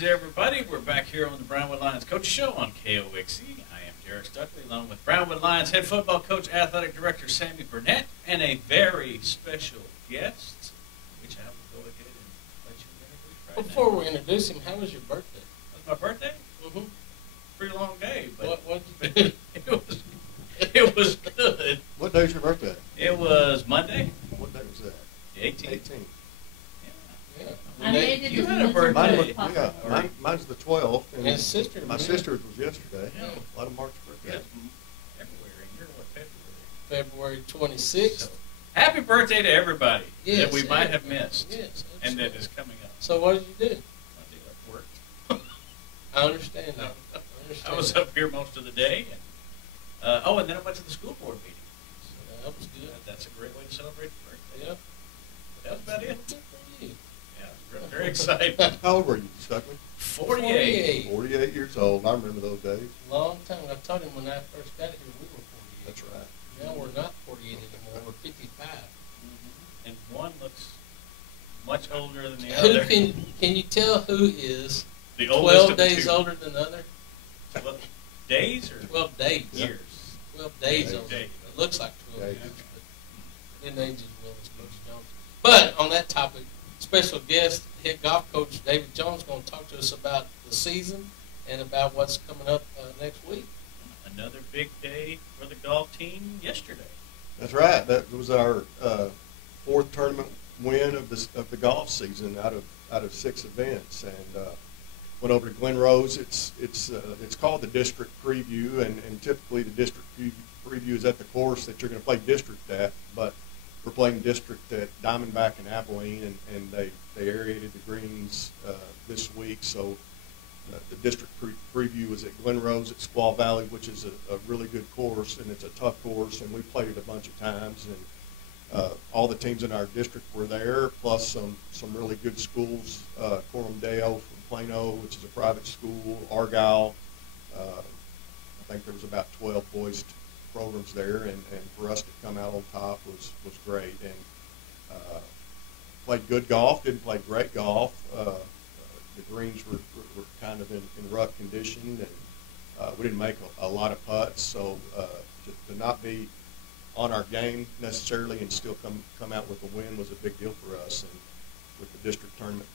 Tuesday, everybody. We're back here on the Brownwood Lions Coach Show on KOXE. I am Derek Stuckley, along with Brownwood Lions head football coach, athletic director Sammy Burnett, and a very special guest, which I will go ahead and let you introduce right Before now. we introduce him, how was your birthday? It was my birthday? Mm-hmm. Pretty long day, but What did you do? it was good. What day's your birthday? It was Monday, What day was that? the 18th. 18. Yeah. I made it You as had a much birthday. as Yeah, possible. mine's the 12th. And His sister. my sister's was yesterday. Yeah. A lot of March Yeah, birthdays. everywhere in here, what, February? February 26th. So, happy birthday to everybody Yes, that we might have missed Yes. and that absolutely. is coming up. So what did you do? I did at work. I understand that. I was up here most of the day. And, and then I went to the school board meeting. So That was good. that's a great way to celebrate the birthday. Yeah. That was about it. Good for you. Yeah, very exciting. How old were you, Stuckley? 48. 48 years old. I remember those days. Long time. I told him when I first got here we were 48. That's right. Now we're not 48 anymore. We're 55. And one looks much older than the Who other. can you tell who is The oldest 12 of the days two. older than the other? 12 days or 12 days. years? 12 days Days. older. Days. It looks like 12 Days. years, but didn't age as well as Coach Jones. But on that topic, special guest, head golf coach David Jones, is going to talk to us about the season and about what's coming up next week. Another big day for the golf team yesterday. That's right. That was our fourth tournament win of the golf season out of 6 events, and went over to Glen Rose. It's called the district preview, and typically the district preview is at the course that you're going to play district at, but we're playing district at Diamondback and Abilene, and they aerated the greens this week, so the district preview is at Glen Rose at Squaw Valley, which is a really good course, and it's a tough course, and we played it a bunch of times, and all the teams in our district were there, plus some really good schools, Coram Deo from Plano, which is a private school, Argyle. I think there was about 12 boys programs there, and for us to come out on top was great. And played good golf, didn't play great golf. The greens were kind of in rough condition, and we didn't make a lot of putts, so to not be on our game necessarily and still come out with a win was a big deal for us. And with the district tournament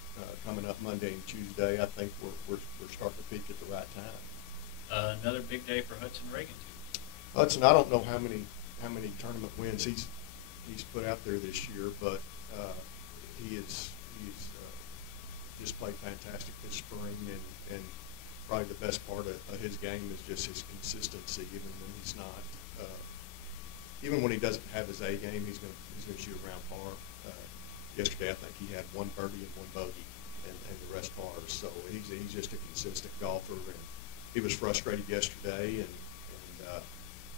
coming up Monday and Tuesday, I think we're starting to peak at the right time. Another big day for Hudson Reagan too. Hudson, I don't know how many tournament wins he's put out there this year, but he's just played fantastic this spring, and probably the best part of his game is just his consistency. Even when he's not, even when he doesn't have his A game, he's gonna shoot around par. Yesterday, I think he had 1 birdie and 1 bogey, and the rest pars. So he's just a consistent golfer, and he was frustrated yesterday, and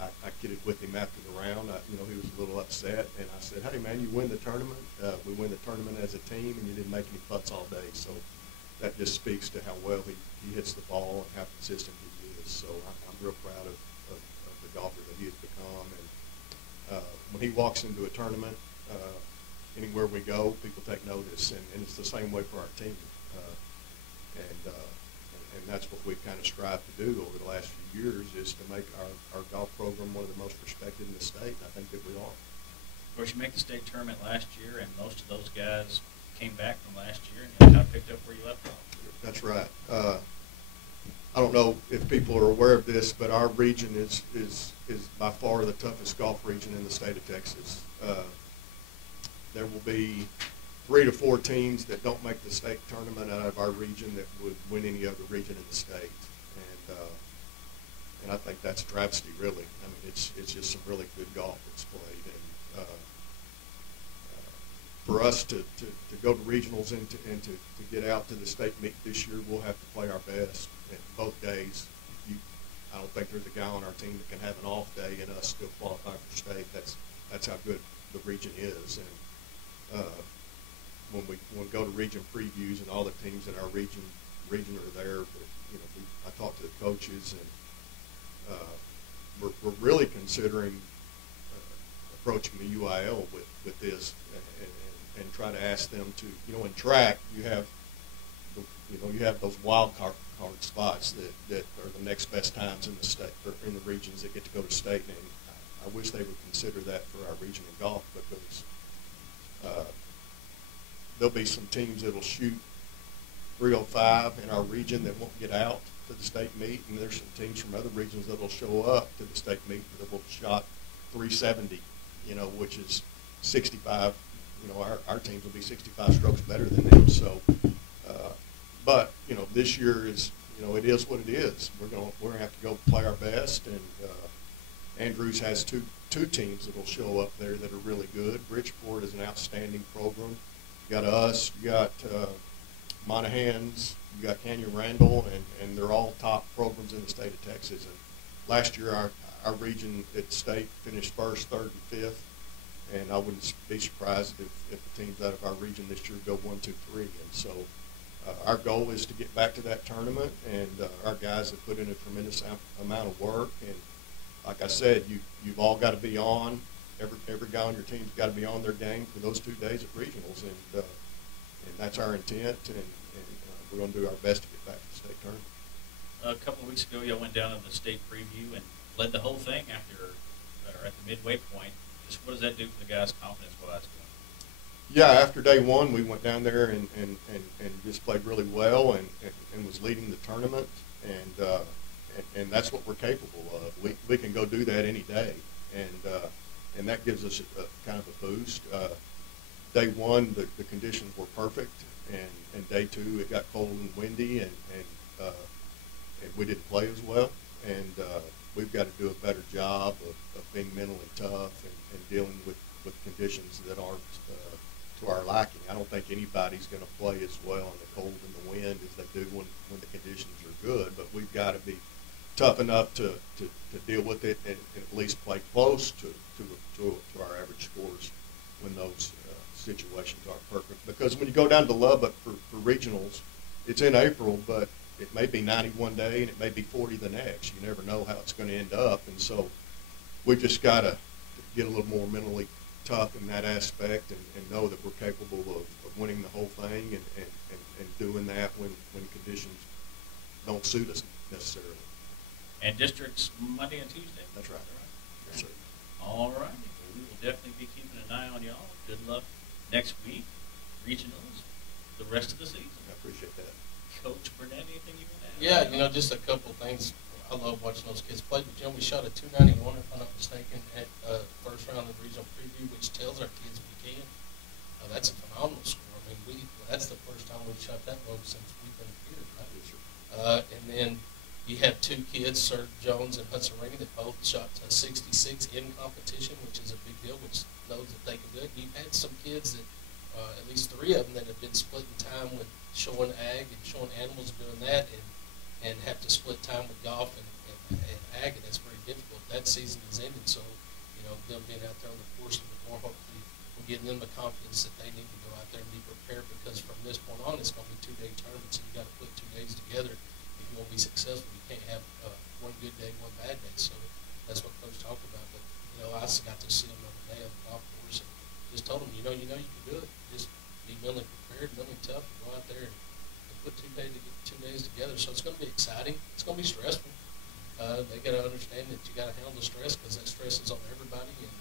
I kidded with him after the round. He was a little upset, and I said, "Hey man, you win the tournament. We win the tournament as a team, and you didn't make any putts all day." So that just speaks to how well he hits the ball and how consistent he is. So I'm real proud of the golfer that he has become. And when he walks into a tournament, anywhere we go, people take notice, and it's the same way for our team. And that's what we've kind of strived to do over the last few years, is to make our golf program one of the most respected in the state, and I think that we are. Of course, you make the state tournament last year, and most of those guys came back from last year and kind of picked up where you left off. That's right. I don't know if people are aware of this, but our region is by far the toughest golf region in the state of Texas. There will be 3 to 4 teams that don't make the state tournament out of our region that would win any other region in the state, and I think that's a travesty, really. I mean, it's just some really good golf that's played, and for us to go to regionals and to get out to the state meet this year, we'll have to play our best at both days. I don't think there's a guy on our team that can have an off day and us still qualify for state. That's how good the region is, and when we go to region previews and all the teams in our region are there, but, I talked to the coaches, and we're really considering approaching the UIL with this and try to ask them to, in track you have you have those wild card spots that are the next best times in the state or in the regions that get to go to state. And I wish they would consider that for our region in golf, because there'll be some teams that'll shoot 305 in our region that won't get out to the state meet, and there's some teams from other regions that'll show up to the state meet that will shot 370, which is 65. Our teams will be 65 strokes better than them. So, but this year is, it is what it is. We're gonna have to go play our best, and Andrews has two teams that will show up there that are really good. Bridgeport is an outstanding program. You got us, you got Monahans, you got Canyon Randall, and they're all top programs in the state of Texas. And last year, our region at state finished first, third, and fifth. And I wouldn't be surprised if the teams out of our region this year go 1, 2, 3. And so our goal is to get back to that tournament, and our guys have put in a tremendous amount of work. And like I said, you've all got to be on. Every guy on your team's got to be on their game for those 2 days at regionals, and that's our intent. And we're going to do our best to get back to the state tournament. A couple of weeks ago, y'all went down to the state preview and led the whole thing at the midway point. Just what does that do for the guys' confidence-wise? Yeah, after day one, we went down there and just played really well and was leading the tournament, and that's what we're capable of. We can go do that any day, and that gives us a kind of a boost. Day one, the conditions were perfect, and day two, it got cold and windy, and we didn't play as well. And we've got to do a better job of being mentally tough and dealing with conditions that aren't to our liking. I don't think anybody's going to play as well in the cold and the wind as they do when the conditions are good, but we've got to be tough enough to deal with it and at least play close to our average scores when those situations aren't perfect. Because when you go down to Lubbock for regionals, it's in April, but it may be 90 one day and it may be 40 the next. You never know how it's going to end up, and so we've just got to get a little more mentally tough in that aspect and know that we're capable of winning the whole thing and doing that when conditions don't suit us necessarily. And districts Monday and Tuesday? That's right. Yes, sir. All right. Well, we will definitely be keeping an eye on y'all. Good luck next week, regionals, the rest of the season. I appreciate that. Coach Burnett, anything you want to add? Yeah, just a couple of things. I love watching those kids play. But, Jim, we shot a 291, if I'm not mistaken, at first round of the regional preview, which tells our kids we can. That's a phenomenal score. I mean, that's the first time we've shot that low since we've been here, right? Yes, sir. And then you have two kids, Sir Jones and Hudson Ring, that both shot a 66 in competition, which is a big deal, which knows that they can do it. You've had some kids that, at least 3 of them, that have been splitting time with showing ag and showing animals doing that, and have to split time with golf and ag, and that's very difficult. That season is ended, so them being out there on the course a bit more, hopefully we're getting them the confidence that they need to go out there and be prepared, because from this point on it's going to be 2-day tournaments, and you got to put 2 days together if you want to be successful. You can't have one good day, one bad day. So that's what Coach talked about. But I just got to see him the other day on the golf course and just told him, you can do it. Just be mentally prepared, mentally tough, and go out there and put 2 days together. So it's going to be exciting. It's going to be stressful. They got to understand that you got to handle the stress, because that stress is on everybody, and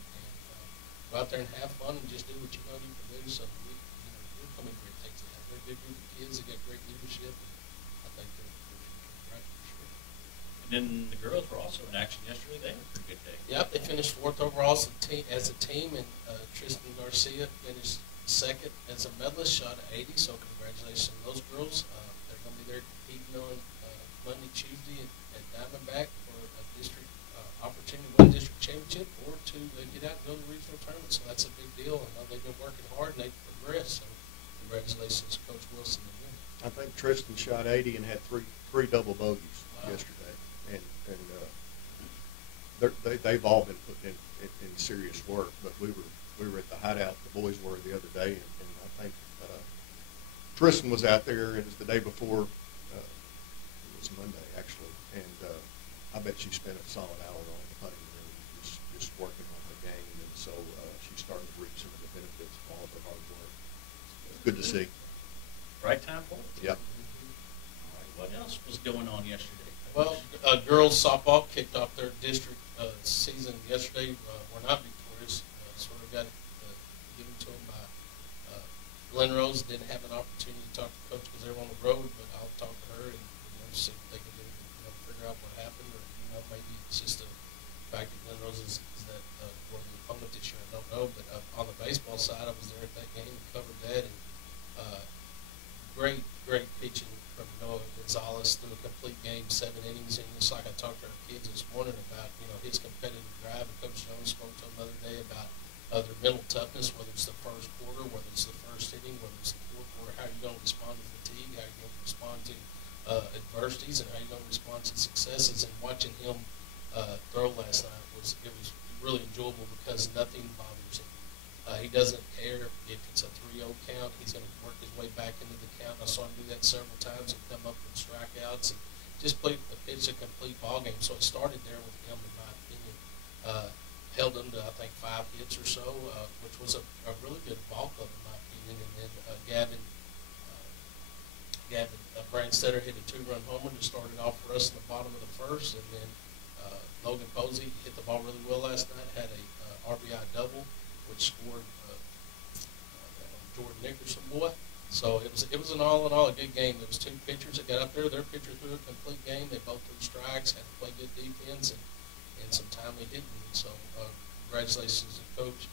go out there and have fun and just do what you know you can do. So we're coming great things to have. They're a good group of kids. They got great leadership, and I think they're right for sure. And then the girls were also in action yesterday. They had a pretty good day. Yep, they finished 4th overall as a team, and Tristan Garcia finished 2nd as a medalist, shot at 80. So congratulations to those girls. They're going to be there competing on Monday, Tuesday at Diamondback for a district opportunity to win a district championship, or to get out and go to the regional tournament. So that's a big deal. I know they've been working hard and they've progressed. So congratulations to Coach Wilson and them. I think Tristan shot 80 and had three double bogeys yesterday, and they've all been put in serious work. But we were at the hideout, the boys were the other day, and I think Tristan was out there. It was the day before. It was Monday actually, and I bet she spent a solid hour on the putting green, just working on her game, and so she's starting to reap some of the benefits of all of her hard work. It's good to see. Right time for it. Yep. what else was going on yesterday? Well, girls softball kicked off their district season yesterday. We're not victorious. Sort of got given to them by Glen Rose. Didn't have an opportunity to talk to coach because they were on the road, but I'll talk to her and see if they can figure out what happened, or maybe it's just the fact that Glen Rose is that one of the opponent this year. I don't know, but on the baseball side, I was there at that game and covered that, and great pitching from Noah Gonzalez through a complete game, 7 innings, and just like I talked to our kids this morning about his competitive drive, and Coach Jones spoke to him the other day about their mental toughness, whether it's the first quarter, whether it's the first inning, whether it's the fourth quarter, how you're going to respond to fatigue, how you're going to respond to adversities, and how you're going to respond to successes. And watching him throw last night was really enjoyable because nothing bothers him. He doesn't care if it's a 3-0 count. He's going to work his way back into the count. I saw him do that several times and come up with strikeouts and just pitch a complete ball game. So it started there with him, in my opinion. Held him to, I think, 5 hits or so, which was a really good ball club, in my opinion. And then Gavin Brandstetter hit a 2-run homer to start it off for us in the bottom of the first. And then Logan Posey hit the ball really well last night, had a RBI double, which scored Jordan Nickerson boy. So it was an all in all a good game. There was 2 pitchers that got up there. Their pitcher threw a complete game. They both threw strikes, had to play good defense, and some timely hitting. So congratulations to Coach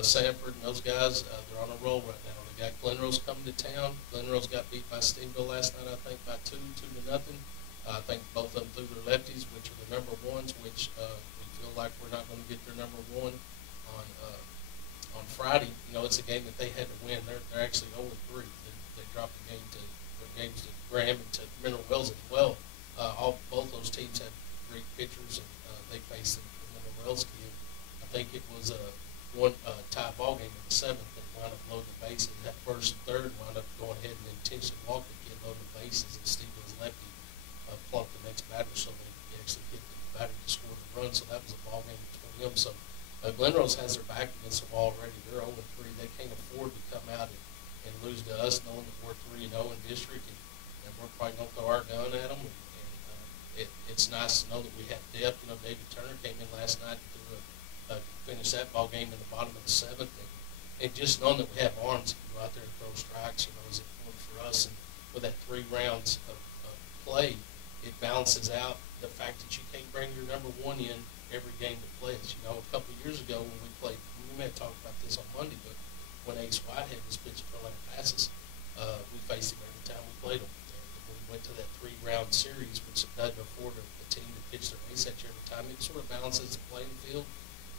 Sanford and those guys. They're on a roll right now. They got Glen Rose coming to town. Glen Rose got beat by Steenville last night, I think, by 2 to nothing. I think both of them threw their lefties, which are the number ones, which we feel like we're not going to get their number one on Friday. It's a game that they had to win. They're actually 0-3. They dropped the game their games to Graham and to Mineral Wells as well. Both those teams have great pitchers, and they faced the Mineral Wells kid. I think it was a tie ball game in the 7th that wound up loading the bases. That first and third wound up going ahead and intentionally walked the kid, loading the bases, and Steve was lefty plunked the next batter, so they actually hit the batter to score the run. So that was a ball game between them. So Glen Rose has their back against the wall already. They're 0-3. They can't afford to come out and lose to us, knowing that we're 3-0 in district, and we're probably going to throw our gun at them. It's nice to know that we have depth. David Turner came in last night to finish that ball game in the bottom of the 7th, and just knowing that we have arms that can go out there and throw strikes, is important for us. And with that 3 rounds of play, it balances out the fact that you can't bring your number 1 in every game that plays. A couple of years ago when we played, we may have talked about this on Monday, but when Ace Whitehead was pitching for 11 passes, we faced him every time we played him. And when we went to that 3-round series, which doesn't afford a team to pitch their ace at you every time, it sort of balances the playing field,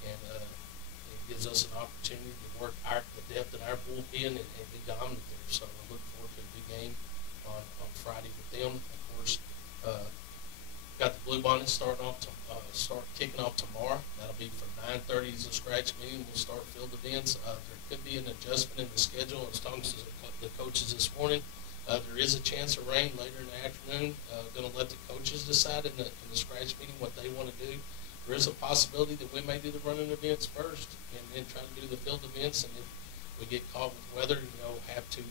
and it gives us an opportunity to work the depth in our bullpen and be dominant there. So I look forward to a big game on Friday with them. Of course, got the Blue Bonnets start kicking off tomorrow. That'll be from 9:30 as a scratch meeting. We'll start field events. There could be an adjustment in the schedule. I was talking to the coaches this morning. There is a chance of rain later in the afternoon. Going to let the coaches decide in the scratch meeting what they want to do. There is a possibility that we may do the running events first and then try to do the field events. And if we get caught with weather, have to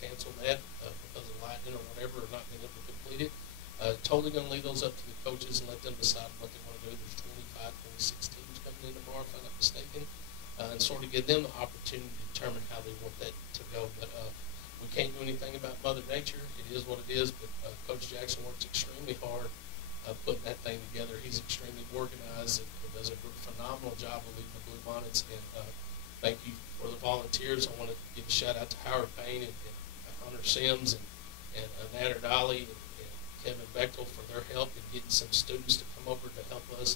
cancel that because of lightning or whatever, or not being able to complete it. Totally going to leave those up to the coaches and let them decide what they want to do. There's 25, 26 teams coming in tomorrow, if I'm not mistaken, and sort of give them the opportunity to determine how they want that to go. But we can't do anything about Mother Nature. It is what it is, but Coach Jackson works extremely hard putting that thing together. He's extremely organized and does a phenomenal job of leading the Blue Bonnets. And thank you for the volunteers. I want to give a shout-out to Howard Payne and Hunter Sims and Nader Dolly and Kevin Bechtel for their help in getting some students to come over to help us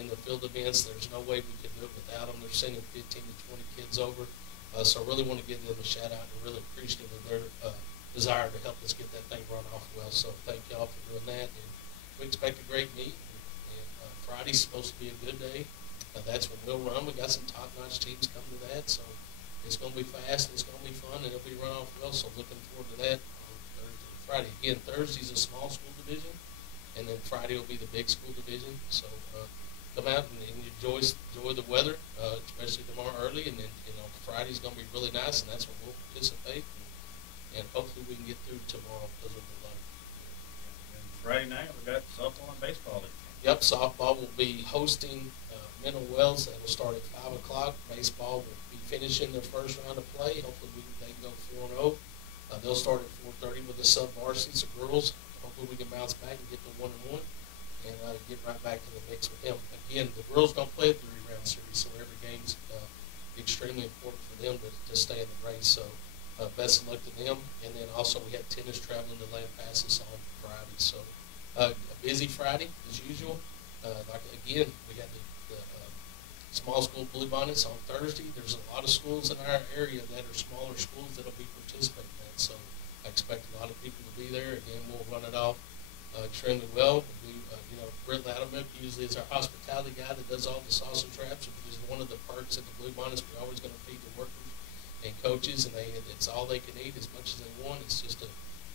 in the field events. There's no way we could do it without them. They're sending 15 to 20 kids over. So I really want to give them a shout out and really appreciative of their desire to help us get that thing run off well. So thank y'all for doing that. And we expect a great meet. And Friday's supposed to be a good day. That's when we'll run. We got some top-notch teams coming to that. So it's going to be fast and it's going to be fun and it'll be run off well. So looking forward to that. Friday. Again, Thursday's a small school division, and then Friday will be the big school division. So come out and enjoy the weather, especially tomorrow early, and then Friday's going to be really nice, and that's when we'll participate, and hopefully we can get through tomorrow because of the weather. Friday night, we got softball and baseball. Yep, softball will be hosting Mineral Wells. That will start at 5 o'clock. Baseball will be finishing their first round of play. Hopefully they can go 4-0. They'll start at 4:30 with the sub-varsities, the girls. Hopefully we can bounce back and get to 1-1 and get right back in the mix with them. Again, the girls don't play a 3-round series, so every game's extremely important for them to stay in the race. So best of luck to them. And then also we had tennis traveling to Lampasas on Friday. So a busy Friday as usual. Again, we had the small school Bluebonnets on Thursday. There's a lot of schools in our area that are smaller schools that will be participating in that. So I expect a lot of people to be there. Again, we'll run it off extremely well. Brett Loudermilk usually is our hospitality guy that does all the sausage wraps, which is one of the perks of the Bluebonnets. We're always going to feed the workers and coaches, and it's all they can eat as much as they want. It's just a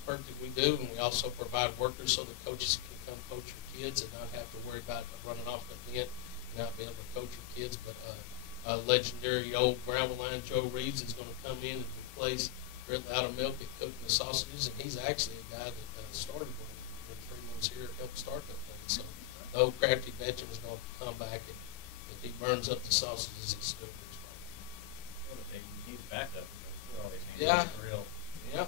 perk that we do, and we also provide workers so the coaches can come coach your kids and not have to worry about running off an event and not being able to coach your kids. But legendary old Brownwood Lion Joe Reeves is going to come in and replace Brett Loudermilk at cooking the sausages, and he's actually a guy that started when Freeman was here, helped start that thing. So the old crafty veteran is going to come back, and if he burns up the sausages, he's still pretty strong. Well, they need backup. We're always Yeah. real. Yeah.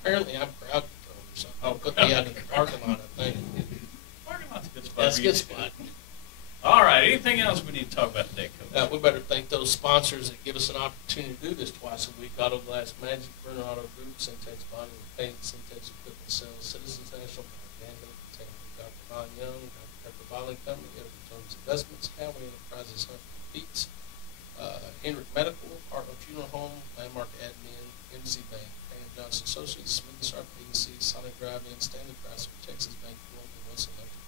Apparently I'm crowd control or something. They'll put me out in the parking lot, I think. Parking lot's a good spot. That's a for you good to spot. All right. Anything else we need to talk about today, Coach? We better thank those sponsors that give us an opportunity to do this twice a week. Auto Glass Magic, Brenner Auto Group, Syntex Bonding and Paint, Syntex Equipment Sales, Citizens National Bank, Danville, Dr. Von Young, Dr. Pepper Bottling Company, Everett Jones Investments, Howard Enterprises, Hunt Beats, Henrik Medical, Heartland Funeral Home, Landmark Admin, MC Bank, Payne Johnson Associates, Smith & Sharp Agency, Sonic Drive-In, Stanley Chrysler, Texas Bank, Golden Wilson Electric,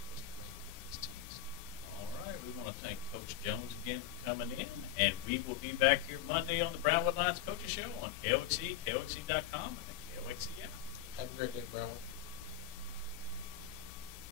All right. We want to thank Coach Jones again for coming in, and we will be back here Monday on the Brownwood Lions Coaches Show on KOXE, KOXE.com, and the KOXE app. Have a great day, Brownwood.